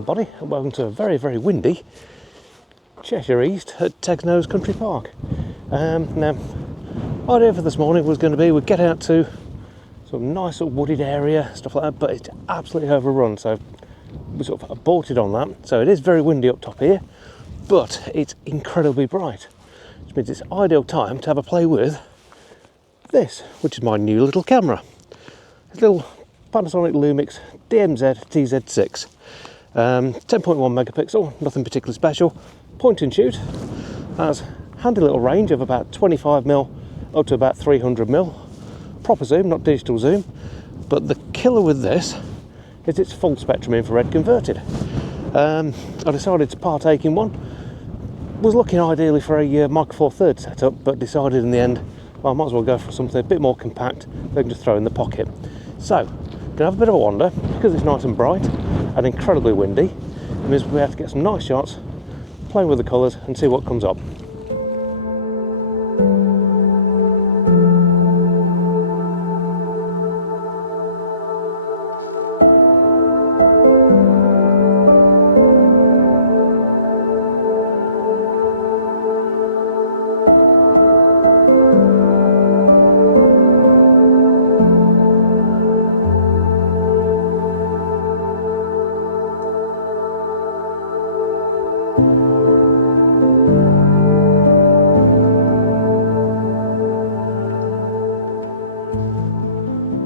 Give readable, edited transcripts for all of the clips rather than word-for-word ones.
everybody, and welcome to a very, very windy Cheshire East at Tegnose Country Park. Now, idea for this morning was going to be we'd get out to some nice sort of wooded area, stuff like that, but it's absolutely overrun, so we sort of aborted on that. So it is very windy up top here, but it's incredibly bright, which means it's ideal time to have a play with this, which is my new little camera. This little Panasonic Lumix DMZ TZ6, 10.1 megapixel, nothing particularly special, point and shoot, has handy little range of about 25mm up to about 300mm, proper zoom, not digital zoom, but the killer with this is it's full spectrum infrared converted. I decided to partake in one, was looking ideally for a Micro Four Thirds setup, but decided in the end, well, I might as well go for something a bit more compact that I can just throw in the pocket. So, gonna have a bit of a wander because it's nice and bright and incredibly windy. It means we have to get some nice shots, playing with the colours and see what comes up.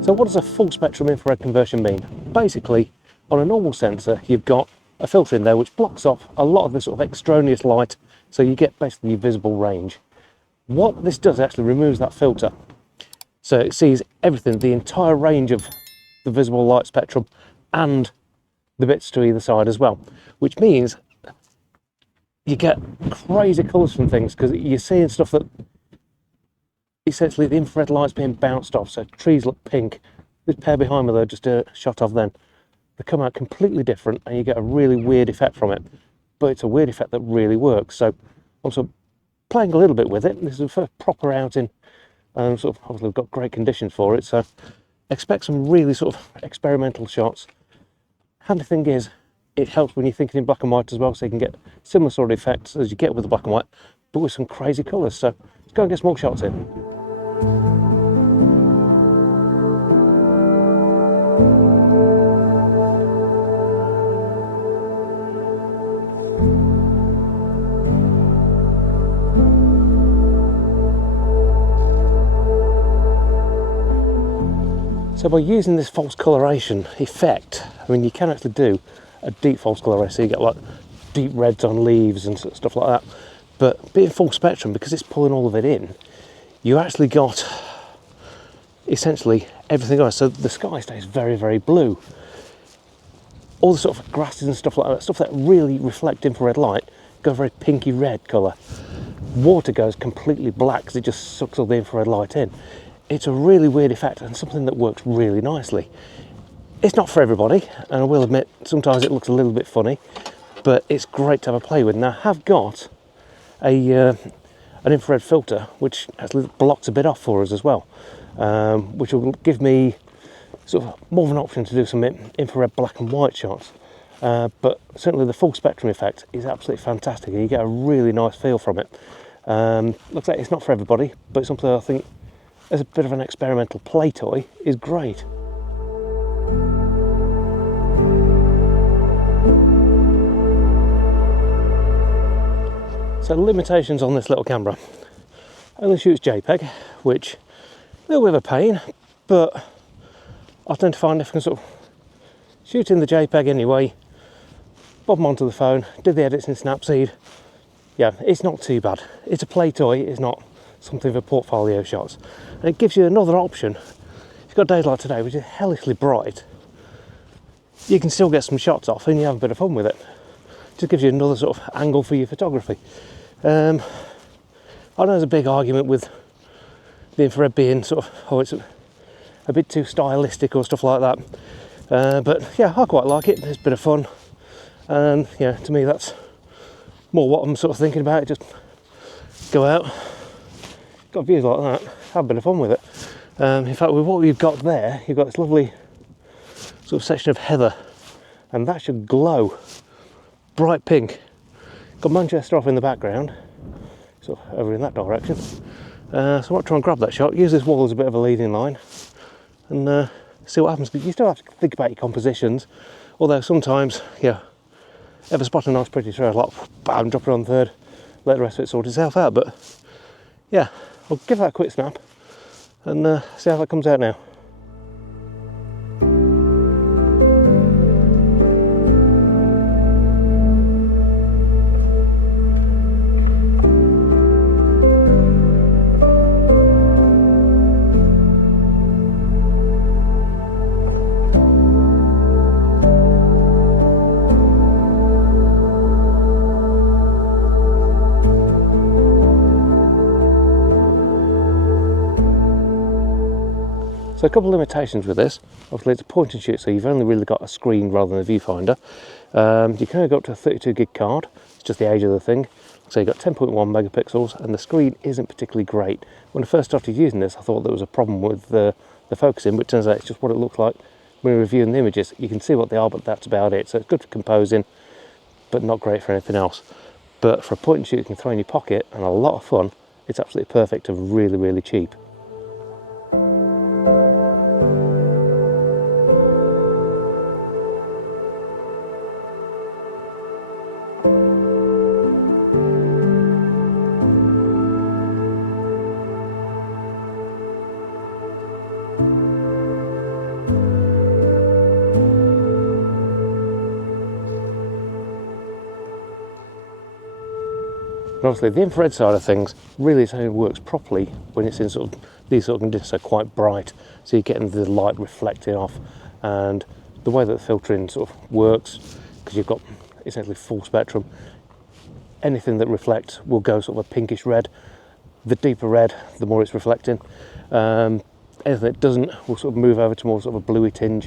So what does a full spectrum infrared conversion mean? Basically, on a normal sensor, you've got a filter in there which blocks off a lot of the sort of extraneous light, so you get basically your visible range. What this does actually removes that filter. So it sees everything, the entire range of the visible light spectrum and the bits to either side as well, which means you get crazy colours from things because you're seeing stuff that essentially the infrared light's being bounced off, so trees look pink. This pair behind me though, just a shot of them, they come out completely different and you get a really weird effect from it, but it's a weird effect that really works. So I'm sort of playing a little bit with it. This is the first proper outing, and sort of obviously we've got great conditions for it, so expect some really sort of experimental shots. Handy thing is it helps when you're thinking in black and white as well, so you can get similar sort of effects as you get with the black and white, but with some crazy colours. So let's go and get some more shots in. So by using this false coloration effect, I mean, you can actually do a deep false coloration, so you get like deep reds on leaves and stuff like that. But being full spectrum, because it's pulling all of it in, you actually got essentially everything else. So the sky stays very, very blue. All the sort of grasses and stuff like that, stuff that really reflect infrared light, go a very pinky red colour. Water goes completely black because it just sucks all the infrared light in. It's a really weird effect and something that works really nicely. It's not for everybody, and I will admit sometimes it looks a little bit funny, but it's great to have a play with. Now I have got an infrared filter which actually blocks a bit off for us as well, which will give me sort of more of an option to do some infrared black and white shots, but certainly the full spectrum effect is absolutely fantastic and you get a really nice feel from it. Looks like it's not for everybody, but it's something I think as a bit of an experimental play toy is great. So the limitations on this little camera: only shoots JPEG, which is a little bit of a pain, but I tend to find if I can sort of shoot in the JPEG anyway, bob them onto the phone, do the edits in Snapseed, yeah, it's not too bad. It's a play toy, it's not something for portfolio shots. And it gives you another option. If you've got days like today, which is hellishly bright, you can still get some shots off and you have a bit of fun with it. Just gives you another sort of angle for your photography. I know there's a big argument with the infrared being sort of, oh, it's a bit too stylistic or stuff like that. But yeah, I quite like it. It's a bit of fun. And yeah, to me that's more what I'm sort of thinking about. Just go out, got views like that, have a bit of fun with it. In fact, with what we've got there, you've got this lovely sort of section of heather, and that should glow bright pink. Got Manchester off in the background, sort of over in that direction. So I might try and grab that shot, use this wall as a bit of a leading line, and see what happens. Because you still have to think about your compositions, although sometimes, yeah, ever spot a nice pretty thread, like bam, drop it on third, let the rest of it sort itself out. But yeah, I'll give that a quick snap and see how that comes out now. So a couple of limitations with this. Obviously it's a point and shoot, so you've only really got a screen rather than a viewfinder. You can only go up to a 32 gig card, it's just the age of the thing. So you've got 10.1 megapixels and the screen isn't particularly great. When I first started using this I thought there was a problem with the focusing, but it turns out it's just what it looks like when you're reviewing the images. You can see what they are, but that's about it. So it's good for composing, but not great for anything else. But for a point and shoot you can throw in your pocket and a lot of fun, it's absolutely perfect and really, really cheap. And obviously the infrared side of things really only works properly when it's in sort of these sort of conditions, so quite bright, so you're getting the light reflecting off. And the way that the filtering sort of works, because you've got essentially full spectrum, anything that reflects will go sort of a pinkish red. The deeper red, the more it's reflecting. Anything that doesn't will sort of move over to more sort of a bluey tinge.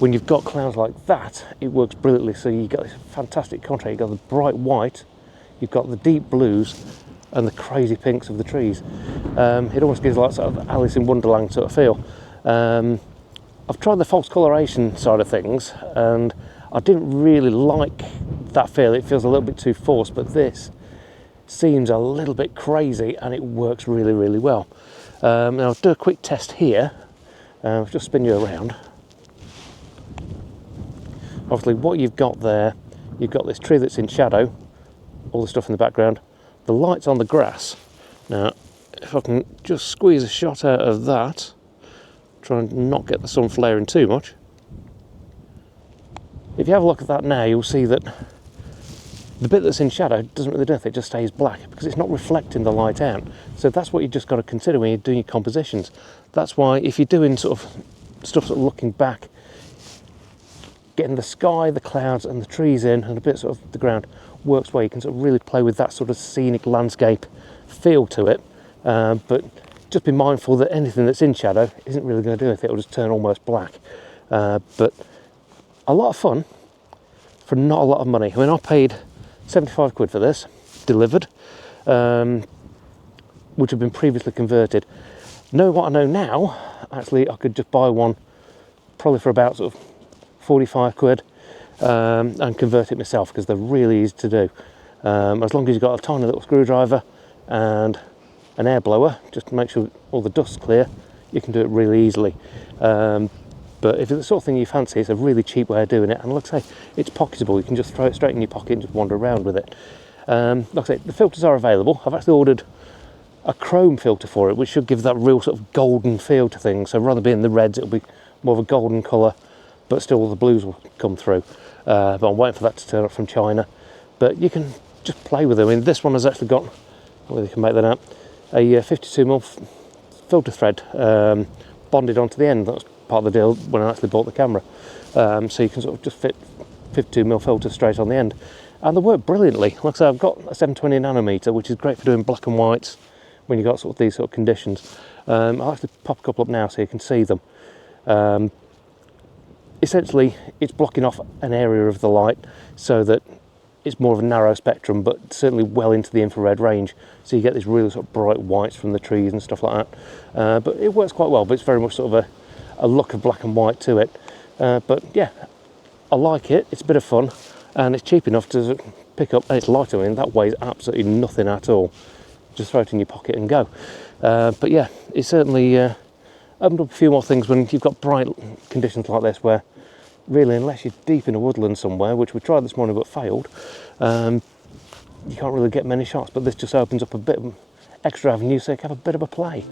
When you've got clouds like that, it works brilliantly. So you've got this fantastic contrast. You've got the bright white, you've got the deep blues and the crazy pinks of the trees. It almost gives like sort of Alice in Wonderland sort of feel. I've tried the false coloration side of things and I didn't really like that feel. It feels a little bit too forced, but this seems a little bit crazy and it works really, really well. Now I'll do a quick test here. I'll just spin you around. Obviously what you've got there, you've got this tree that's in shadow, all the stuff in the background, the light's on the grass. Now if I can just squeeze a shot out of that, try and not get the sun flaring too much. If you have a look at that now, you'll see that the bit that's in shadow doesn't really do anything, it just stays black because it's not reflecting the light out. So that's what you've just got to consider when you're doing your compositions. That's why if you're doing sort of stuff sort of looking back, getting the sky, the clouds and the trees in and a bit sort of the ground works well. You can sort of really play with that sort of scenic landscape feel to it, but just be mindful that anything that's in shadow isn't really going to do anything, it'll just turn almost black. But a lot of fun for not a lot of money. I mean, I paid 75 quid for this, delivered, which had been previously converted. Know what I know now, actually I could just buy one probably for about sort of 45 quid and convert it myself because they're really easy to do. As long as you've got a tiny little screwdriver and an air blower, just to make sure all the dust's clear, you can do it really easily. But if it's the sort of thing you fancy, it's a really cheap way of doing it, and like I say, it's pocketable. You can just throw it straight in your pocket and just wander around with it. Like I say, the filters are available. I've actually ordered a chrome filter for it, which should give that real sort of golden feel to things. So rather than being the reds, it'll be more of a golden colour, but still all the blues will come through. But I'm waiting for that to turn up from China. But you can just play with them. I mean, this one has actually got, whether you can make that out, a 52mm filter thread bonded onto the end. That was part of the deal when I actually bought the camera. So you can sort of just fit 52mm filter straight on the end. And they work brilliantly. Like I say, I've got a 720nm, which is great for doing black and whites when you've got sort of these sort of conditions. I'll actually pop a couple up now so you can see them. Essentially, it's blocking off an area of the light so that it's more of a narrow spectrum, but certainly well into the infrared range. So you get this really sort of bright whites from the trees and stuff like that. But it works quite well, but it's very much sort of a look of black and white to it. But yeah, I like it. It's a bit of fun. and it's cheap enough to pick up, and it's lighter, and that weighs absolutely nothing at all. Just throw it in your pocket and go. But yeah, it certainly opened up a few more things when you've got bright conditions like this, where really, unless you're deep in a woodland somewhere, which we tried this morning but failed, you can't really get many shots. But this just opens up a bit of extra avenue, so you can have a bit of a play.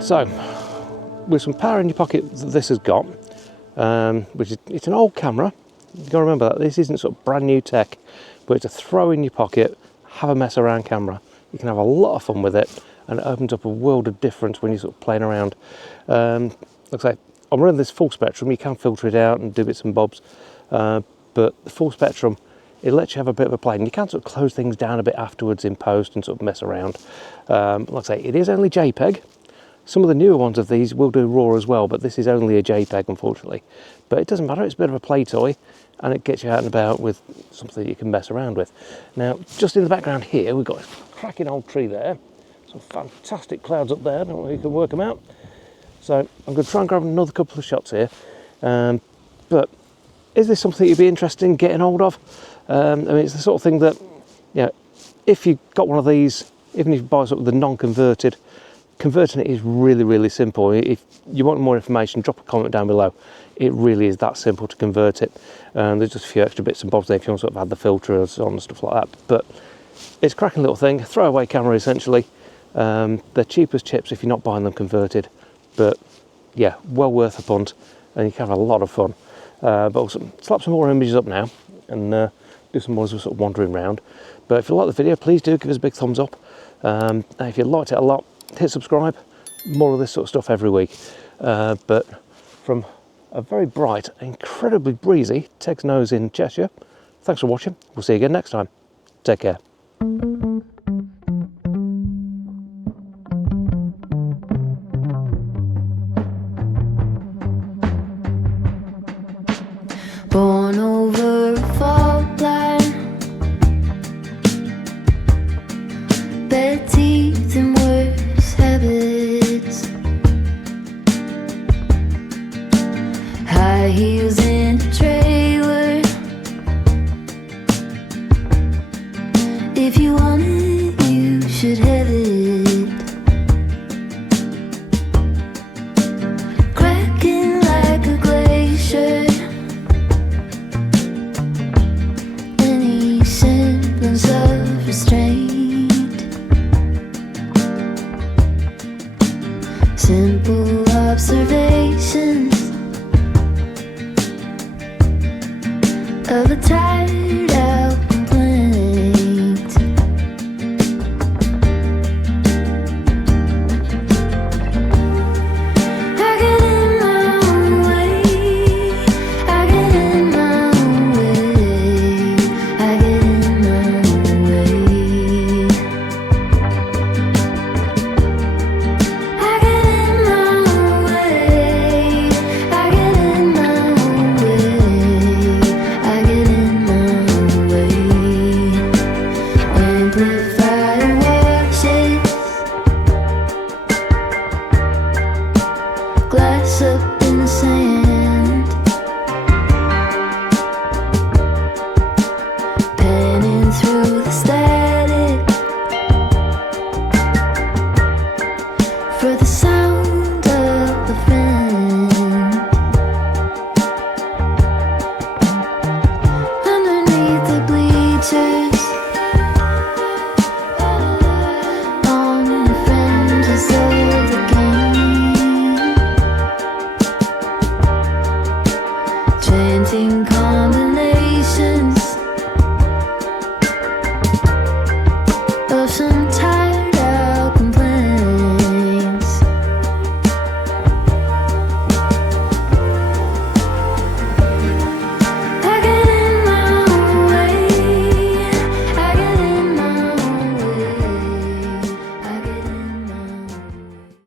So, with some power in your pocket that this has got, which is, it's an old camera. You've got to remember that this isn't sort of brand new tech, but it's a throw in your pocket, have a mess around camera. You can have a lot of fun with it, and it opens up a world of difference when you're sort of playing around. Like I say, I'm running this full spectrum. You can filter it out and do bits and bobs, but the full spectrum, it lets you have a bit of a play, and you can sort of close things down a bit afterwards in post and sort of mess around. Like I say, it is only JPEG. Some of the newer ones of these will do RAW as well, but this is only a JPEG, unfortunately. But it doesn't matter, it's a bit of a play toy, and it gets you out and about with something you can mess around with. Now, just in the background here, we've got a cracking old tree there. Some fantastic clouds up there, I don't know if you can work them out. So I'm going to try and grab another couple of shots here. But is this something you'd be interested in getting hold of? I mean, it's the sort of thing that, you know, if you've got one of these, even if you buy sort of the non-converted, converting it is really, really simple. If you want more information, drop a comment down below. It really is that simple to convert it. There's just a few extra bits and bobs there if you want to sort of add the filter and so on and stuff like that. But it's a cracking little thing, throwaway camera essentially. They're cheap as chips if you're not buying them converted. But yeah, well worth a punt, and you can have a lot of fun. But also slap some more images up now and do some more as we're sort of wandering around. But if you like the video, please do give us a big thumbs up. And if you liked it a lot, hit subscribe. More of this sort of stuff every week. But from a very bright, incredibly breezy Teg's Nose in Cheshire, thanks for watching. We'll see you again next time. Take care. Born over a fault line, bad teeth and worse habits, high heels in a trailer. If you want it, you should have it. Cracking like a glacier, semblance of restraint, simple observations of a tired out complaint. I get in my own way, I get in my own way, I get in my own way, I get in my own way, I get in my own way, I get in my own way. Amplifier washes glass up in the sand, panning through the static for the sound of a friend. Underneath the bleachers, on the fringes of the game, chanting combinations of some type